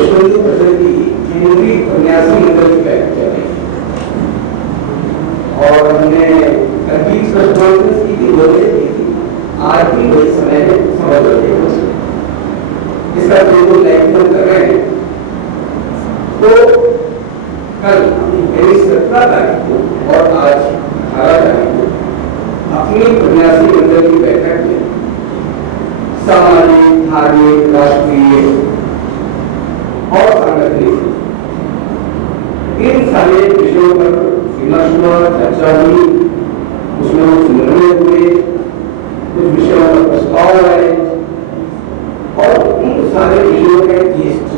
विश्व परिषद की केंद्रीय प्रन्यासी मंडल की बैठक चल रही और हमने कभी कॉन्फ्रेंस की थी, बोले थी आज भी वही समय है, समझ लेते इसका जो लाइव कर रहे हैं। तो कल 17 तारीख को और आज 18 तारीख को अपनी प्रन्यासी मंडल की बैठक में सामाजिक, धार्मिक, राष्ट्रीय और सांगठनिक इन सारे विषयों पर विमर्श हुआ, चर्चा हुई, उसमें कुछ निर्णय हुए, कुछ विषयों पर प्रस्ताव आए और उन सारे विषयों का लिस्ट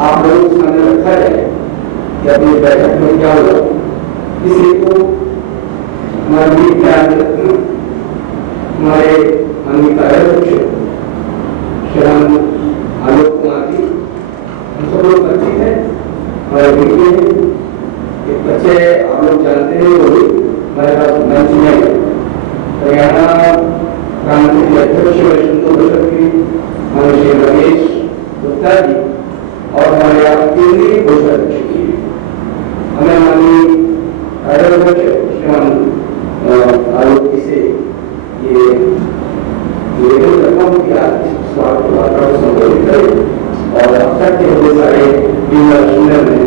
आप लोगों के सामने रखा जाए कि अपनी बैठक में क्या हुआ। किसी को हमारे हमारे माननीय कार्याध्यक्ष श्रीमान आलोक कुमार जी, हम सब लोग परिचित हैं, हमारे बेटे हैं, एक बच्चे आप लोग जानते हैं, वो भी हमारे पास मंच में हरियाणा क्रांति के अध्यक्ष वैष्णव परिषद की माननीय श्री रमेश गुप्ता जी और हमारे यहाँ केंद्रीय कोषाध्यक्ष की हमें माननीय कार्याध्यक्ष श्रीमान आलोक जी से ये रकम की आज स्वागत वार्ता को संबोधित करें और अब तक के हुए सारे में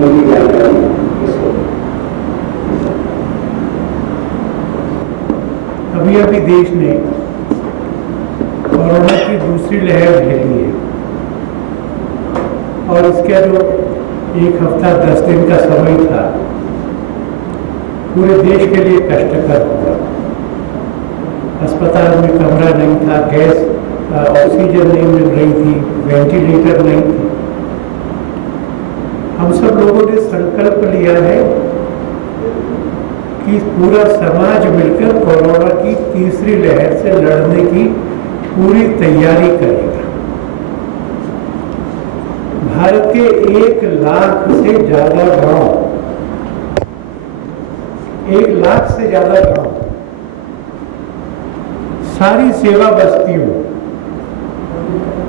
उनकी जानकारी इसको। अभी देश ने कोरोना की दूसरी लहर झेली है और इसका जो 1 हफ्ता 10 दिन का समय था पूरे देश के लिए कष्टकर हुआ। अस्पताल में कमरा नहीं था, गैस ऑक्सीजन नहीं मिल रही थी, वेंटिलेटर नहीं थी। हम सब लोगों ने संकल्प लिया है कि पूरा समाज मिलकर कोरोना की तीसरी लहर से लड़ने की पूरी तैयारी करेगा। भारत के 1 लाख से ज्यादा गांव, 1 लाख से ज्यादा गांव, सारी सेवा बस्तियों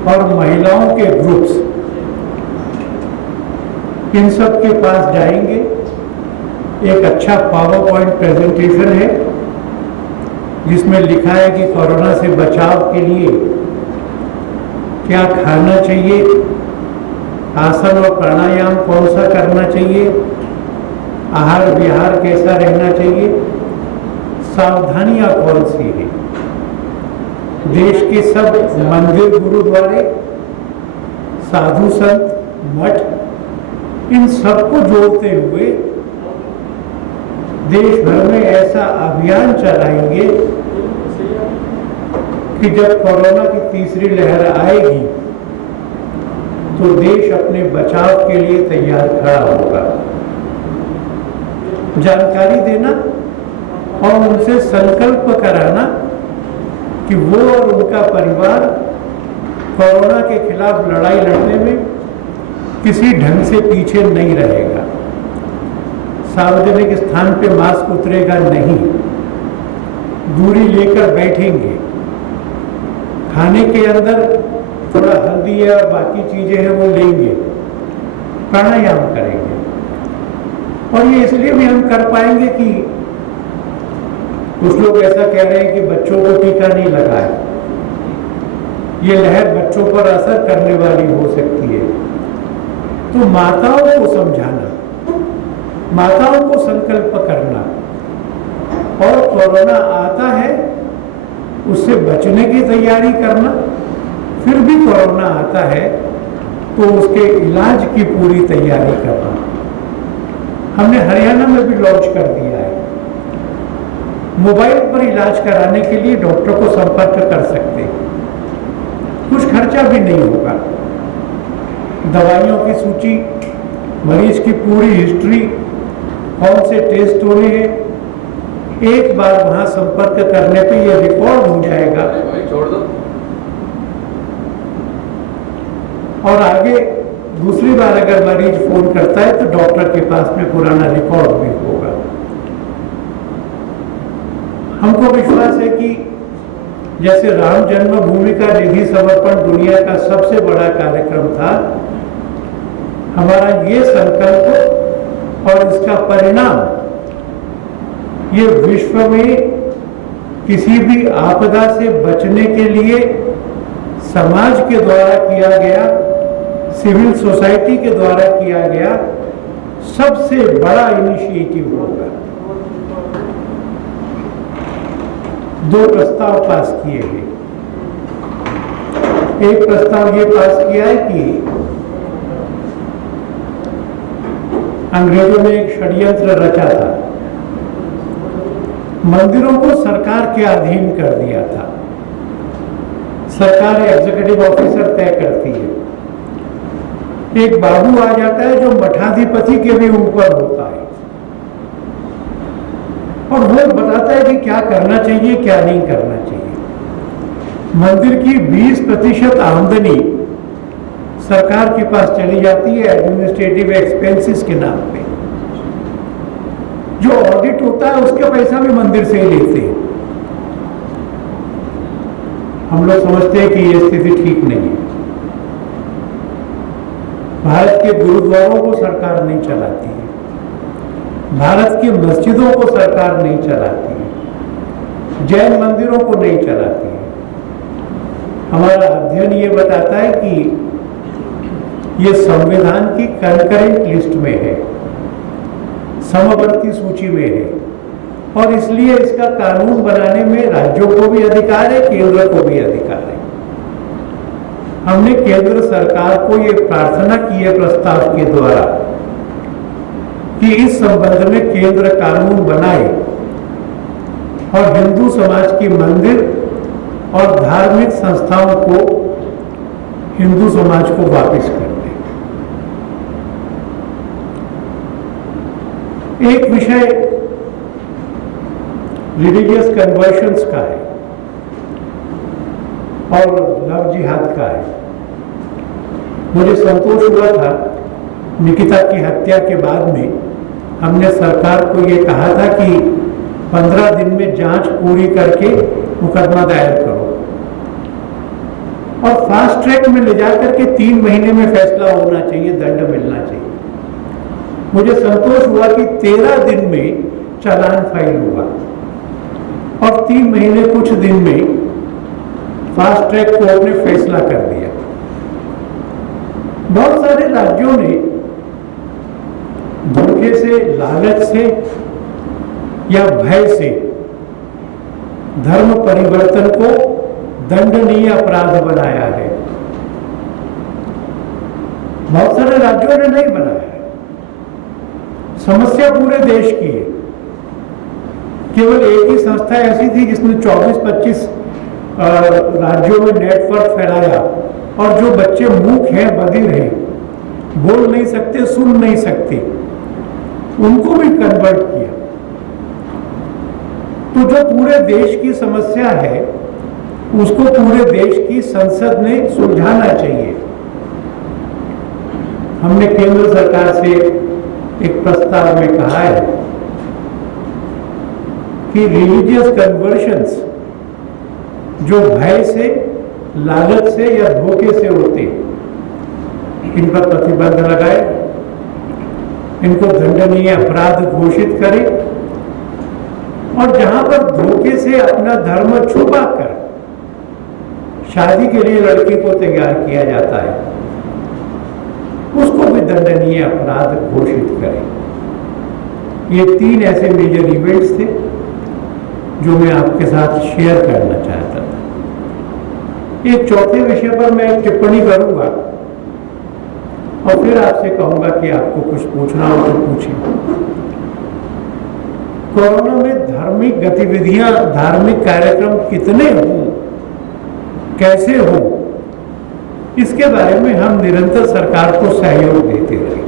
और महिलाओं के ग्रुप्स इन सब के पास जाएंगे। एक अच्छा पावर पॉइंट प्रेजेंटेशन है जिसमें लिखा है कि कोरोना से बचाव के लिए क्या खाना चाहिए, आसन और प्राणायाम कौन सा करना चाहिए, आहार विहार कैसा रहना चाहिए, सावधानियां कौन सी है। देश के सब मंदिर, गुरुद्वारे, साधु संत, मठ, इन सबको जोड़ते हुए देश भर में ऐसा अभियान चलाएंगे कि जब कोरोना की तीसरी लहर आएगी तो देश अपने बचाव के लिए तैयार खड़ा होगा। जानकारी देना और उनसे संकल्प कराना कि वो और उनका परिवार कोरोना के खिलाफ लड़ाई लड़ने में किसी ढंग से पीछे नहीं रहेगा। सार्वजनिक स्थान पे मास्क उतरेगा नहीं, दूरी लेकर बैठेंगे, खाने के अंदर थोड़ा हल्दी या बाकी चीजें हैं वो लेंगे, प्राणायाम करेंगे। और ये इसलिए भी हम कर पाएंगे कि कुछ लोग ऐसा कह रहे हैं कि बच्चों को टीका नहीं लगा है, ये लहर बच्चों पर असर करने वाली हो सकती है। तो माताओं को समझाना, माताओं को संकल्प करना और कोरोना आता है उससे बचने की तैयारी करना, फिर भी कोरोना आता है तो उसके इलाज की पूरी तैयारी करना। हमने हरियाणा में भी लॉन्च कर दिया है। मोबाइल पर इलाज कराने के लिए डॉक्टर को संपर्क कर सकते हैं, कुछ खर्चा भी नहीं होगा। दवाइयों की सूची, मरीज की पूरी हिस्ट्री, कौन से टेस्ट होने हैं, एक बार वहां संपर्क करने पे ये रिकॉर्ड हो जाएगा। छोड़ दो। और आगे दूसरी बार अगर मरीज फोन करता है तो डॉक्टर के पास में पुराना रिकॉर्ड भी होगा। हमको विश्वास है कि जैसे राम जन्मभूमि का निधि समर्पण दुनिया का सबसे बड़ा कार्यक्रम था, हमारा ये संकल्प और इसका परिणाम ये विश्व में किसी भी आपदा से बचने के लिए समाज के द्वारा किया गया, सिविल सोसाइटी के द्वारा किया गया सबसे बड़ा इनिशिएटिव होगा। 2 प्रस्ताव पास किए हैं। एक प्रस्ताव ये पास किया है कि अंग्रेजों ने एक षड्यंत्र रचा था, मंदिरों को सरकार के अधीन कर दिया था। सरकार एग्जीक्यूटिव ऑफिसर तय करती है। एक बाबू आ जाता है जो मठाधिपति के भी ऊपर होता है और वो बताता है कि क्या करना चाहिए, क्या नहीं करना चाहिए। मंदिर की 20% आमदनी सरकार के पास चली जाती है एडमिनिस्ट्रेटिव एक्सपेंसेस के नाम पे। जो ऑडिट होता है उसका पैसा भी मंदिर से ही लेते हैं। हम लोग समझते हैं कि ये स्थिति ठीक नहीं है। भारत के गुरुद्वारों को सरकार नहीं चलाती है, भारत की मस्जिदों को सरकार नहीं चलाती है, जैन मंदिरों को नहीं चलाती है। हमारा अध्ययन ये बताता है कि ये संविधान की कंकरेंट लिस्ट में है, समवर्ती सूची में है और इसलिए इसका कानून बनाने में राज्यों को भी अधिकार है, केंद्र को भी अधिकार है। हमने केंद्र सरकार को ये प्रार्थना की है प्रस्ताव के द्वारा कि इस संबंध में केंद्र कानून बनाए और हिंदू समाज की मंदिर और धार्मिक संस्थाओं को हिंदू समाज को वापस कर दे। एक विषय रिलीजियस कन्वर्शंस का है और लव जिहाद का है। मुझे संतोष हुआ था निकिता की हत्या के बाद में हमने सरकार को ये कहा था कि 15 दिन में जांच पूरी करके मुकदमा दायर करो और फास्ट ट्रैक में ले जाकर के 3 महीने में फैसला होना चाहिए, दंड मिलना चाहिए। मुझे संतोष हुआ कि 13 दिन में चालान फाइल हुआ और 3 महीने कुछ दिन में फास्ट ट्रैक कोर्ट ने फैसला कर दिया। बहुत सारे राज्यों ने धोखे से, लालच से या भय से धर्म परिवर्तन को दंडनीय अपराध बनाया है। बहुत सारे राज्यों ने नहीं बनाया है। समस्या पूरे देश की है। केवल एक ही संस्था ऐसी थी जिसने 24-25 राज्यों में नेटवर्क फैलाया और जो बच्चे मूक हैं, बधिर हैं, बोल नहीं सकते, सुन नहीं सकते, उनको भी कन्वर्ट किया। तो जो पूरे देश की समस्या है उसको पूरे देश की संसद ने सुलझाना चाहिए। हमने केंद्र सरकार से एक प्रस्ताव में कहा है कि रिलीजियस कन्वर्शंस जो भय से, लालच से या धोखे से होते, इन पर प्रतिबंध लगाए, इनको दंडनीय अपराध घोषित करें और जहां पर धोखे से अपना धर्म छुपा कर शादी के लिए लड़की को तैयार किया जाता है उसको भी दंडनीय अपराध घोषित करें। ये 3 ऐसे मेजर इवेंट्स थे जो मैं आपके साथ शेयर करना चाहता था। एक चौथे विषय पर मैं एक टिप्पणी करूंगा और फिर आपसे कहूंगा कि आपको कुछ पूछना हो तो पूछें। कोरोना में धार्मिक गतिविधियां, धार्मिक कार्यक्रम कितने हों, कैसे हों, इसके बारे में हम निरंतर सरकार को सहयोग देते रहे।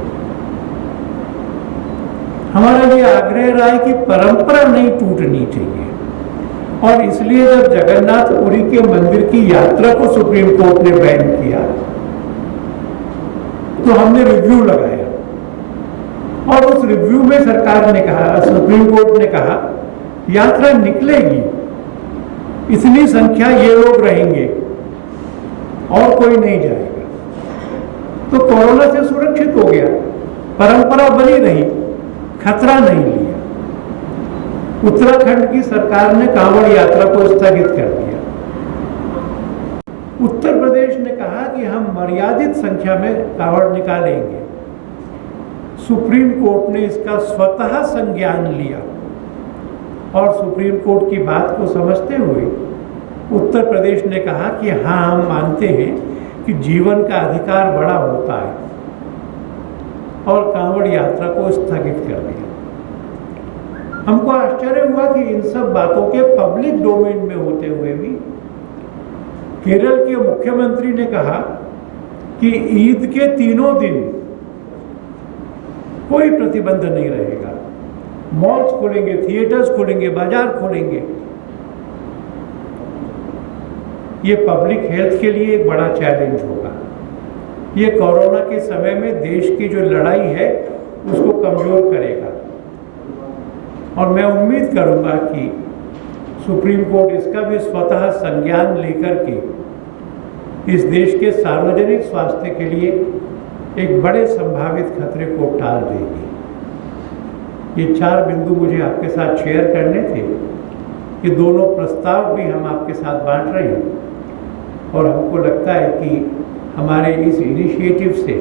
हमारा ये आग्रह रहा है कि परंपरा नहीं टूटनी चाहिए और इसलिए जब जगन्नाथपुरी के मंदिर की यात्रा को सुप्रीम कोर्ट ने बैन किया तो हमने रिव्यू लगाया और उस रिव्यू में सरकार ने कहा, सुप्रीम कोर्ट ने कहा यात्रा निकलेगी इतनी संख्या ये लोग रहेंगे और कोई नहीं जाएगा, तो कोरोना से सुरक्षित हो गया, परंपरा बनी रही, खतरा नहीं लिया। उत्तराखंड की सरकार ने कांवड़ यात्रा को स्थगित कर दिया। उत्तर प्रदेश ने कहा कि हम मर्यादित संख्या में कांवड़ निकालेंगे। सुप्रीम कोर्ट ने इसका स्वतः संज्ञान लिया और सुप्रीम कोर्ट की बात को समझते हुए उत्तर प्रदेश ने कहा कि हाँ, हम मानते हैं कि जीवन का अधिकार बड़ा होता है, और कांवड़ यात्रा को स्थगित कर दिया। हमको आश्चर्य हुआ कि इन सब बातों के पब्लिक डोमेन में होते हुए भी केरल के मुख्यमंत्री ने कहा कि ईद के 3 दिन कोई प्रतिबंध नहीं रहेगा, मॉल्स खोलेंगे, थिएटर्स खोलेंगे, बाजार खोलेंगे। ये पब्लिक हेल्थ के लिए एक बड़ा चैलेंज होगा। ये कोरोना के समय में देश की जो लड़ाई है उसको कमजोर करेगा, और मैं उम्मीद करूंगा कि सुप्रीम कोर्ट इसका भी स्वतः संज्ञान लेकर के इस देश के सार्वजनिक स्वास्थ्य के लिए एक बड़े संभावित खतरे को टाल देगी। ये 4 बिंदु मुझे आपके साथ शेयर करने थे। ये दोनों प्रस्ताव भी हम आपके साथ बांट रहे हैं, और हमको लगता है कि हमारे इस इनिशिएटिव से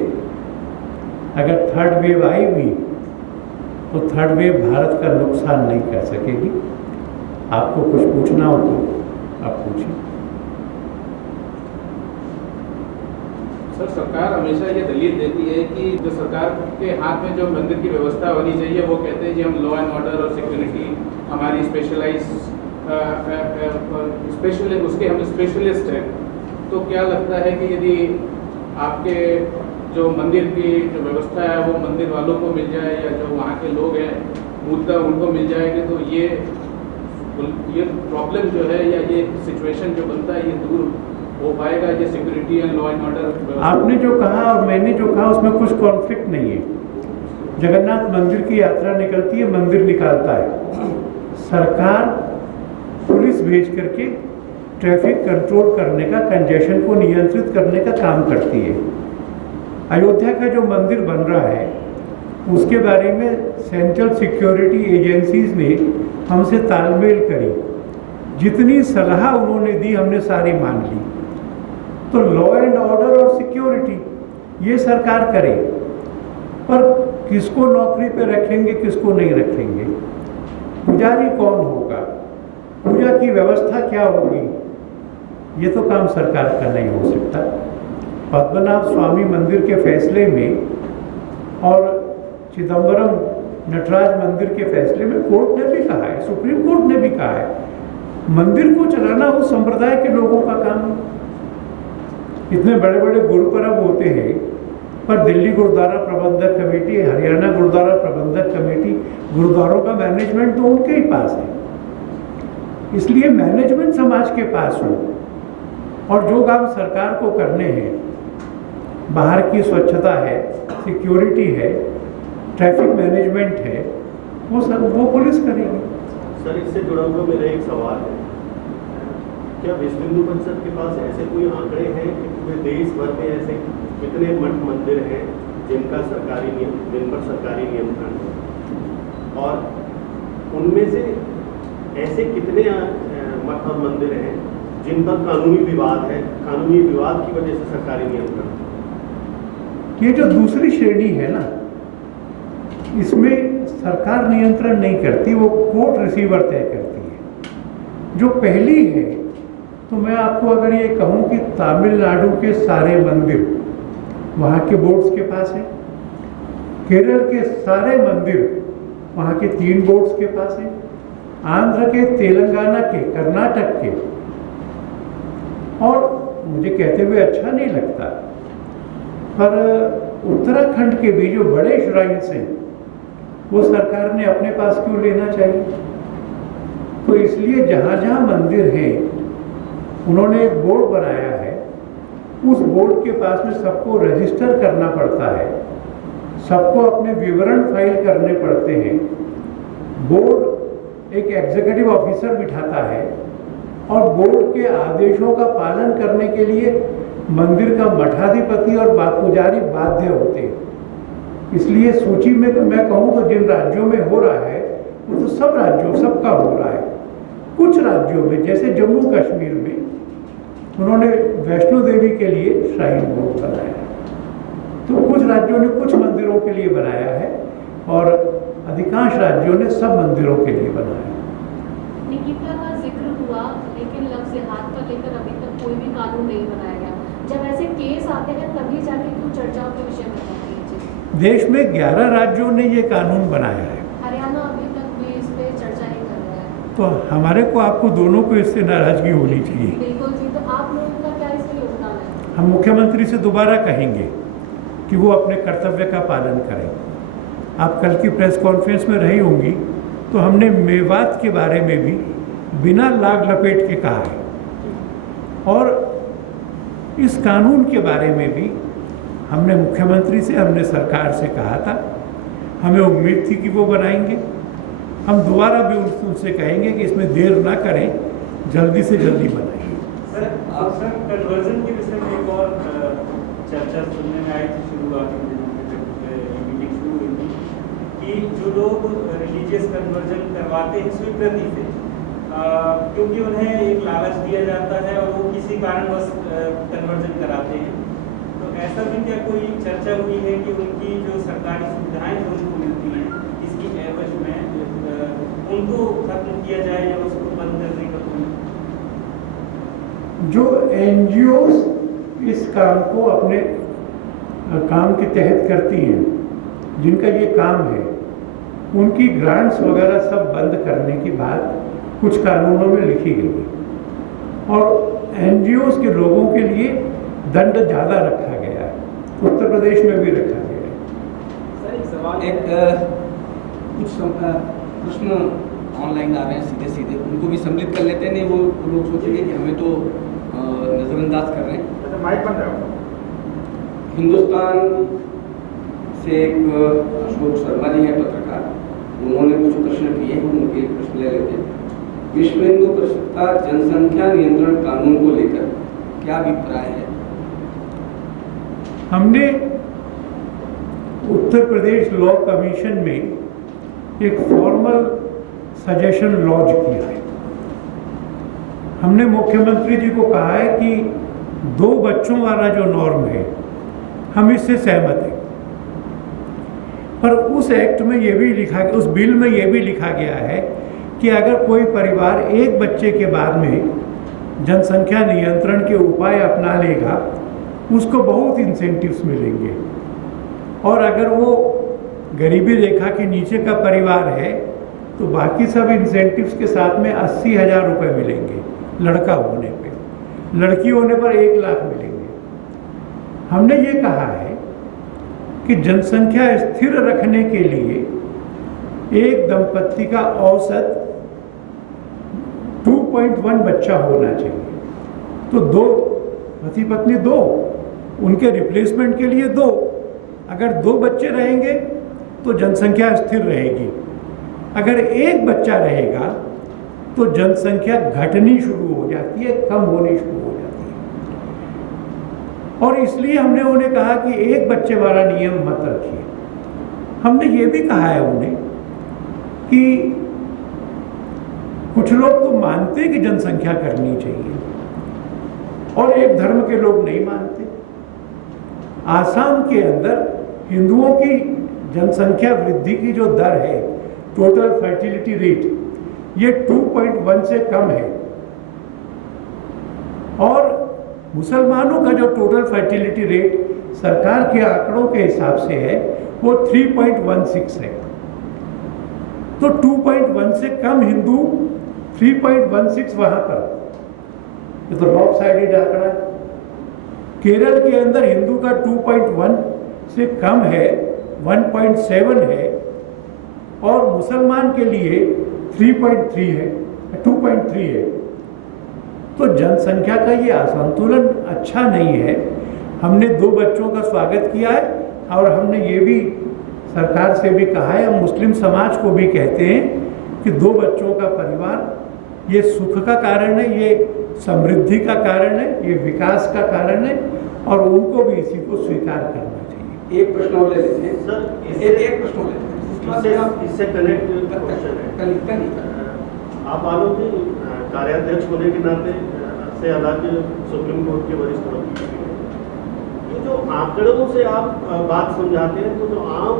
अगर थर्ड वेव आई भी तो थर्ड वेव भारत का नुकसान नहीं कर सकेगी। आपको कुछ पूछना हो तो आप पूछिए। सर, सरकार हमेशा ये दलील देती है कि जो सरकार के हाथ में जो मंदिर की व्यवस्था होनी चाहिए, वो कहते हैं कि हम लॉ एंड ऑर्डर और सिक्योरिटी हमारी उसके हम स्पेशलिस्ट हैं। तो क्या लगता है कि यदि आपके जो मंदिर की जो व्यवस्था है वो मंदिर वालों को मिल जाए, या जो वहाँ के लोग हैं मूलतः उनको मिल जाएंगे, तो ये प्रॉब्लम जो है या ये सिचुएशन जो बनता है ये दूर हो पाएगा, ये security and law and order? आपने जो कहा और मैंने जो कहा उसमें कुछ कॉन्फ्लिक्ट नहीं है। जगन्नाथ मंदिर की यात्रा निकलती है, मंदिर निकालता है, सरकार पुलिस भेज करके ट्रैफिक कंट्रोल करने का, कंजेशन को नियंत्रित करने का काम करती है। अयोध्या का जो मंदिर बन रहा है उसके बारे में सेंट्रल सिक्योरिटी एजेंसीज ने हमसे तालमेल करी, जितनी सलाह उन्होंने दी हमने सारी मान ली। तो लॉ एंड ऑर्डर और सिक्योरिटी ये सरकार करे, पर किसको नौकरी पे रखेंगे, किसको नहीं रखेंगे, पुजारी कौन होगा, पूजा की व्यवस्था क्या होगी, ये तो काम सरकार का नहीं हो सकता। पद्मनाभ स्वामी मंदिर के फैसले में और चिदम्बरम नटराज मंदिर के फैसले में कोर्ट ने भी कहा है, सुप्रीम कोर्ट ने भी कहा है, मंदिर को चलाना उस संप्रदाय के लोगों का काम है। इतने बड़े बड़े गुरुपर्व होते हैं, पर दिल्ली गुरुद्वारा प्रबंधक कमेटी, हरियाणा गुरुद्वारा प्रबंधक कमेटी, गुरुद्वारों का मैनेजमेंट तो उनके ही पास है। इसलिए मैनेजमेंट समाज के पास हो, और जो काम सरकार को करने हैं, बाहर की स्वच्छता है, सिक्योरिटी है, ट्रैफिक मैनेजमेंट है, वो सब वो पुलिस करेगी। सर, इससे जुड़ा हुआ मेरा एक सवाल है, क्या विश्व हिंदू परिषद के पास ऐसे कोई आंकड़े हैं कि पूरे देश भर में ऐसे कितने मठ मंदिर हैं जिन पर सरकारी नियंत्रण है, और उनमें से ऐसे कितने मठ और मंदिर हैं जिन पर कानूनी विवाद है, कानूनी विवाद की वजह से सरकारी नियंत्रण? ये जो दूसरी श्रेणी है ना, इसमें सरकार नियंत्रण नहीं करती, वो कोर्ट रिसीवर तय करती है। जो पहली है, तो मैं आपको अगर ये कहूँ कि तमिलनाडु के सारे मंदिर वहाँ के बोर्ड्स के पास है, केरल के सारे मंदिर वहाँ के 3 बोर्ड्स के पास है, आंध्र के, तेलंगाना के, कर्नाटक के, और मुझे कहते हुए अच्छा नहीं लगता, पर उत्तराखंड के भी जो बड़े श्राइन्स हैं वो सरकार ने अपने पास क्यों लेना चाहिए? तो इसलिए जहाँ जहाँ मंदिर हैं उन्होंने एक बोर्ड बनाया है, उस बोर्ड के पास में सबको रजिस्टर करना पड़ता है, सबको अपने विवरण फाइल करने पड़ते हैं। बोर्ड एक एग्जीक्यूटिव ऑफिसर बिठाता है और बोर्ड के आदेशों का पालन करने के लिए मंदिर का मठाधिपति और पुजारी बाध्य होते हैं। इसलिए सूची में तो मैं कहूँ तो जिन राज्यों में हो रहा है वो तो सब राज्यों सबका हो रहा है। कुछ राज्यों में जैसे जम्मू कश्मीर में उन्होंने वैष्णो देवी के लिए श्राइन बोर्ड बनाया, तो कुछ राज्यों ने कुछ मंदिरों के लिए बनाया है और अधिकांश राज्यों ने सब मंदिरों के लिए बनाया। निकिता का जिक्र हुआ, लेकिन लव जिहाद को लेकर अभी तक कोई भी कानून नहीं बनाया गया। जब ऐसे केस आते हैं तभी जाके क्यों चर्चाओं के विषय बनता है? देश में 11 राज्यों ने ये कानून बनाया है। हरियाणा अभी तक भी इस पे चर्चा नहीं कर रहा है। तो हमारे को आपको दोनों को इससे नाराजगी होनी चाहिए। बिल्कुल जी, तो आप लोगों का क्या इसमें योगदान है? हम मुख्यमंत्री से दोबारा कहेंगे कि वो अपने कर्तव्य का पालन करें। आप कल की प्रेस कॉन्फ्रेंस में रही होंगी तो हमने मेवात के बारे में भी बिना लाग लपेट के कहा है, और इस कानून के बारे में भी हमने मुख्यमंत्री से, हमने सरकार से कहा था। हमें उम्मीद थी कि वो बनाएंगे। हम दोबारा भी उनसे कहेंगे कि इसमें देर ना करें, जल्दी से जल्दी बनाएंगे। सर कन्वर्जन के विषय में एक और चर्चा सुनने में आई थी शुरुआत में जब ये मीटिंग शुरू हुई थी कि जो लोग रिलीजियस कन्वर्जन करवाते हैं स्वीकृति से, क्योंकि उन्हें एक लालच दिया जाता है और वो किसी कारणवश कन्वर्जन कराते हैं, तो ऐसा भी क्या कोई चर्चा हुई है कि उनकी जो सरकारी सुविधाएं जो उनको मिलती हैं इसकी एवज में उनको खत्म किया जाए या उसको बंद करने का कोई? जो NGOs इस काम को अपने काम के तहत करती हैं, जिनका ये काम है, उनकी ग्रांट्स वगैरह सब बंद करने की बात कुछ कानूनों में लिखी गई है और NGOs के लोगों के लिए दंड ज़्यादा रखा गया है। उत्तर प्रदेश में भी रखा गया है। सर एक सवाल, एक कुछ प्रश्न ऑनलाइन आ रहे हैं सीधे सीधे, उनको भी सम्मिलित कर लेते हैं। नहीं वो लोग सोचेंगे कि हमें तो नज़रअंदाज कर रहे हैं। माइक बंद है। हिंदुस्तान से एक अशोक शर्मा जी हैं पत्रकार, उन्होंने कुछ प्रश्न किए, हम उनके प्रश्न ले लेते हैं। विश्व हिंदू परिषद का जनसंख्या नियंत्रण कानून को लेकर क्या अभिप्राय है? हमने उत्तर प्रदेश लॉ कमीशन में एक फॉर्मल सजेशन लॉन्च किया है। हमने मुख्यमंत्री जी को कहा है कि 2 बच्चों वाला जो नॉर्म है हम इससे सहमत हैं, पर उस एक्ट में ये भी लिखा, उस बिल में ये भी लिखा गया है कि अगर कोई परिवार 1 बच्चे के बाद में जनसंख्या नियंत्रण के उपाय अपना लेगा उसको बहुत इंसेंटिव्स मिलेंगे, और अगर वो गरीबी रेखा के नीचे का परिवार है तो बाकी सब इंसेंटिव्स के साथ में 80,000 रुपये मिलेंगे लड़का होने पे, लड़की होने पर 1 लाख मिलेंगे। हमने ये कहा है कि जनसंख्या स्थिर रखने के लिए एक दंपत्ति का औसत 2.1 बच्चा होना चाहिए, तो 2 पति पत्नी 2, उनके रिप्लेसमेंट के लिए 2। अगर 2 बच्चे रहेंगे तो जनसंख्या स्थिर रहेगी, अगर 1 बच्चा रहेगा तो जनसंख्या घटनी शुरू हो जाती है, कम होनी शुरू हो जाती है। और इसलिए हमने उन्हें कहा कि 1 बच्चे वाला नियम मत रखिए। हमने ये भी कहा है उन्हें कि कुछ लोग तो मानते हैं कि जनसंख्या करनी चाहिए और एक धर्म के लोग नहीं मानते। आसाम के अंदर हिंदुओं की जनसंख्या वृद्धि की जो दर है, टोटल फर्टिलिटी रेट, ये 2.1 से कम है, और मुसलमानों का जो टोटल फर्टिलिटी रेट सरकार के आंकड़ों के हिसाब से है वो 3.16 है। तो 2.1 से कम हिंदू, 3.16 वहां पर, ये तो लॉप साइडेड आंकड़ा है। केरल के अंदर हिंदू का 2.1 से कम है, 1.7 है, और मुसलमान के लिए 3.3 है, 2.3 है। तो जनसंख्या का ये असंतुलन अच्छा नहीं है। हमने 2 बच्चों का स्वागत किया है और हमने ये भी सरकार से भी कहा है, हम मुस्लिम समाज को भी कहते हैं कि 2 बच्चों का परिवार ये सुख का कारण है, ये समृद्धि का कारण है, ये विकास का कारण है और उनको भी इसी को स्वीकार करना चाहिए। एक प्रश्न और ले लेते हैं सर, एक प्रश्न और लेते हैं इससे कनेक्ट क्वेश्चन है। आप आलोक जी कार्याध्यक्ष होने के नाते से अलग सुप्रीम कोर्ट के वरिष्ठ वकील हैं। ये जो आंकड़ों से आप बात समझाते हैं, तो जो आम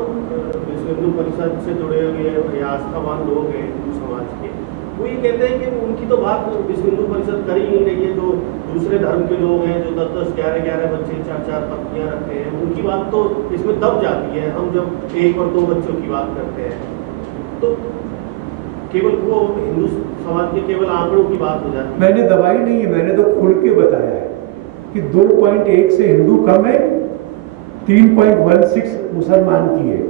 विश्व हिंदू परिषद से जुड़े हुए या आस्थावान लोग हैं हिंदू समाज के, वो ये कहते हैं कि उनकी तो बात विश्व हिंदू परिषद कर ही नहीं रही है। जो दूसरे धर्म के लोग हैं, जो 10-10, 11-11 बच्चे, 4-4 पत्नियां रखते हैं, उनकी बात तो इसमें दब जाती है। हम जब 1 और 2 बच्चों की बात करते हैं, तो केवल वो हिंदू समाज के केवल आंकड़ों की बात हो जाती है। मैंने दबाई नहीं है, मैंने तो खुल के बताया है कि 2.1 से हिंदू कम है, 3.16 मुसलमान की है।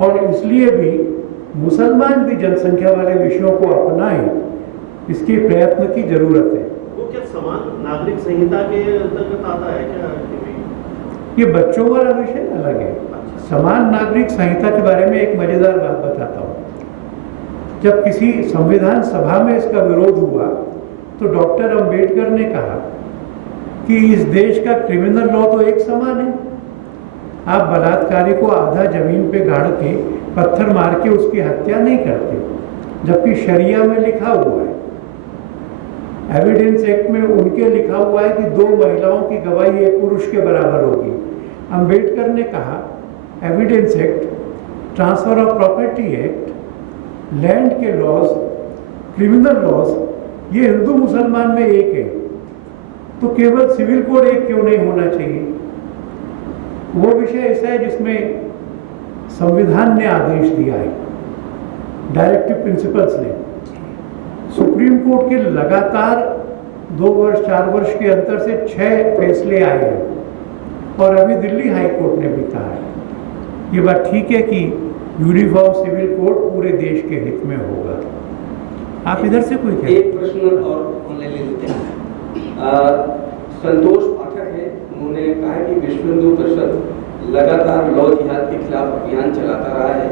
और इसलिए भी मुसलमान भी जनसंख्या वाले विषयों को अपनाएं, इसके प्रयत्न की जरूरत है। वो क्या समान नागरिक संहिता के अंतर्गत आता है क्या? ये बच्चों वाला विषय अलग है। समान नागरिक संहिता के बारे में एक मजेदार बात बताता हूँ। जब किसी संविधान सभा में इसका विरोध हुआ तो डॉक्टर अंबेडकर ने कहा कि इस देश का क्रिमिनल लॉ तो एक समान है। आप बलात्कारी को आधा जमीन पे गाड़ के पत्थर मार के उसकी हत्या नहीं करते, जबकि शरिया में लिखा हुआ है, एविडेंस एक्ट में उनके लिखा हुआ है कि 2 महिलाओं की गवाही 1 पुरुष के बराबर होगी। अंबेडकर ने कहा evidence act, transfer of property act, land के लॉज, क्रिमिनल लॉज, ये हिंदू मुसलमान में एक है, तो केवल सिविल कोड एक क्यों नहीं होना चाहिए? वो विषय ऐसा है जिसमें संविधान ने आदेश दिया है, डायरेक्टिव प्रिंसिपल्स ने। सुप्रीम कोर्ट के लगातार 2 वर्ष 4 वर्ष के अंतर से 6 फैसले आए हैं और अभी दिल्ली हाई कोर्ट ने भी कहा है। ये बात ठीक है कि यूनिफॉर्म सिविल कोड पूरे देश के हित में होगा। आप इधर से कोई कहें? एक प्रश्न और ऑनलाइन ले लेते हैं। संतोष पाठक है, उन्होंने कहा है कि विश्व हिंदू परिषद लगातार लॉ जिहाद के खिलाफ अभियान चलाता रहा है,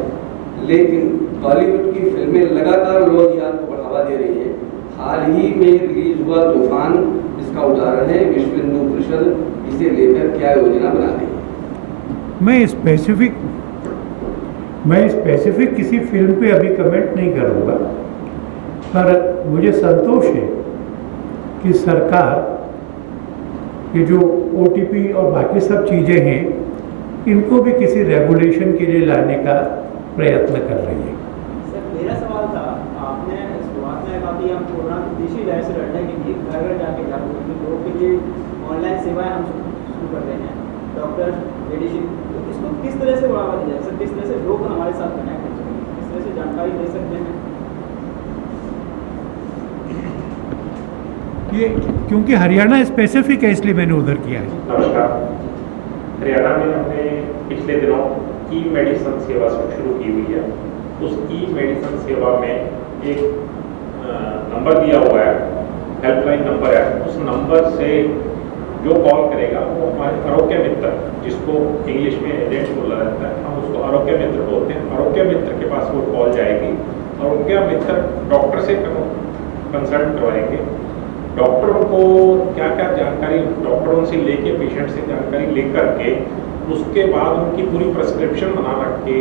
लेकिन बॉलीवुड की फिल्में लगातार लॉ जिहाद को बढ़ावा दे रही है। हाल ही में रिलीज हुआ तूफान इसका उदाहरण है। विश्व हिंदू परिषद इसे लेकर क्या योजना बना रही है? मैं स्पेसिफिक किसी फिल्म पे अभी कमेंट नहीं करूँगा, पर मुझे संतोष है कि सरकार के जो OTP और बाकी सब चीज़ें हैं, इनको भी किसी रेगुलेशन के लिए लाने का प्रयत्न कर रही है। सर, मेरा सवाल था, आपने शुरुआत में कहा कि हम कोरोना की तीसरी लहर से लड़ने के लिए घर घर जाके जागरूक लोगों के लिए ऑनलाइन सेवाएं हम शुरू कर रहे हैं, डॉक्टर, मेडिसिन, तो इसको किस तरह से बढ़ावा दिया जाए? सर, किस तरह से लोग हमारे साथ कनेक्ट कर सकते हैं, किस तरह से जानकारी दे सकते हैं? ये क्योंकि हरियाणा स्पेसिफिक है इसलिए मैंने उधर किया है। नमस्कार। हरियाणा में हमने पिछले दिनों ई मेडिसिन सेवा शुरू की हुई है। उस ई मेडिसिन सेवा में एक नंबर दिया हुआ है, हेल्पलाइन नंबर है। उस नंबर से जो कॉल करेगा वो हमारे आरोग्य मित्र, जिसको इंग्लिश में एजेंट बोला जाता है, हम उसको आरोग्य मित्र बोलते हैं। आरोग्य मित्र के पास वो कॉल जाएगी, आरोग्य मित्र डॉक्टर से कंसल्ट करवाएंगे। डॉक्टर उनको क्या क्या जानकारी, डॉक्टरों से लेके पेशेंट से जानकारी लेकर के उसके बाद उनकी पूरी प्रिस्क्रिप्शन बना रख के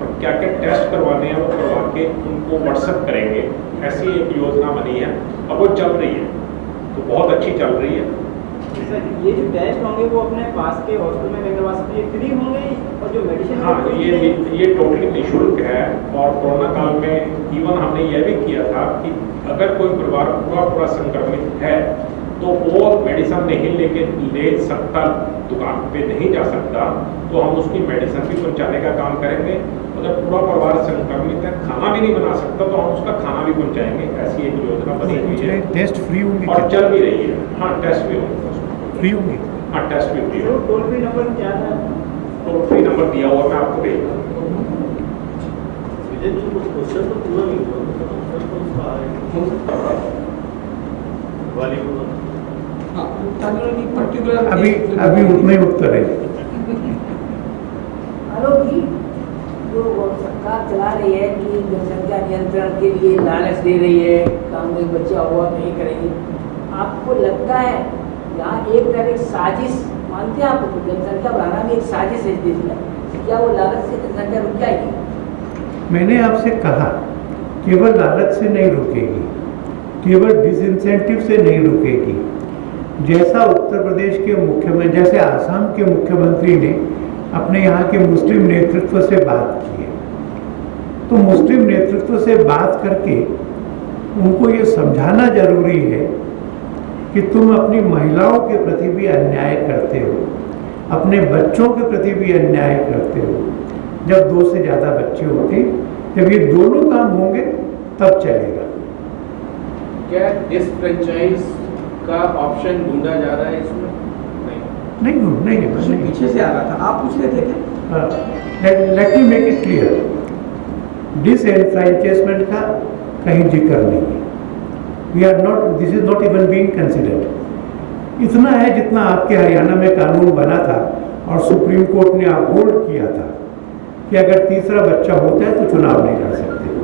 और क्या क्या टेस्ट करवाने हैं वो करवा के उनको व्हाट्सएप करेंगे। ऐसी एक योजना बनी है, अब वो चल रही है, तो बहुत अच्छी चल रही है। सर, ये जो टेस्ट होंगे वो अपने पास के हॉस्पिटल में करवा सकते हैं, फ्री होंगे? और जो मेडिसिन, हाँ, ये टोटली निःशुल्क है। और कोरोना काल में इवन हमने यह भी किया था कि अगर कोई परिवार पूरा संक्रमित है तो वो मेडिसिन नहीं ले सकता, दुकान पे नहीं जा सकता, तो हम उसकी मेडिसिन भी पहुंचाने का काम करेंगे। अगर पूरा परिवार संक्रमित है, खाना भी नहीं बना सकता, तो हम उसका खाना भी पहुंचाएंगे। ऐसी एक योजना बनी हुई है। टेस्ट फ्री होंगे और चल भी रही है। हाँ, टेस्ट भी होंगे, फ्री होंगे। हाँ, टेस्ट भी फ्री होंगे। टोल फ्री नंबर क्या था? टोल फ्री नंबर दिया हुआ, मैं आपको भेज दूँ। क्वेश्चन तो पूरा नहीं हुआ, पर्टिकुलर अभी उतना ही उत्तर है। आरोप जी, जो सरकार चला रही है कि जनसंख्या नियंत्रण के लिए लालच दे रही है, काम कोई बच्चा हुआ नहीं करेंगे। आपको लगता है यहाँ एक तरह एक साजिश मानते हैं आप, जनसंख्या बढ़ाना भी एक साजिश है इस देश में, क्या वो लालच से जनसंख्या रुक जाएगी? मैंने आपसे कहा केवल लालच से नहीं रुकेगी, केवल डिसइंसेंटिव से नहीं रुकेगी। जैसा उत्तर प्रदेश के मुख्यमंत्री, जैसे आसाम के मुख्यमंत्री ने अपने यहाँ के मुस्लिम नेतृत्व से बात की है, तो मुस्लिम नेतृत्व से बात करके उनको ये समझाना जरूरी है कि तुम अपनी महिलाओं के प्रति भी अन्याय करते हो, अपने बच्चों के प्रति भी अन्याय करते हो। जब 2 से ज़्यादा बच्चे होते, जब ये दोनों काम होंगे तब चलेगा। क्या डिसफ्रेंचाइज का ऑप्शन ढूंढा जा रहा है इसमें? नहीं। पीछे से आ रहा था, आप पूछ रहे थे क्या? Let me make it clear, disenfranchisement का कहीं जिक्र नहीं है। We are not, this is not even being considered. इतना है जितना आपके हरियाणा में कानून बना था और सुप्रीम कोर्ट ने अपहोल्ड किया था कि अगर तीसरा बच्चा होता है तो चुनाव नहीं लड़ सकते।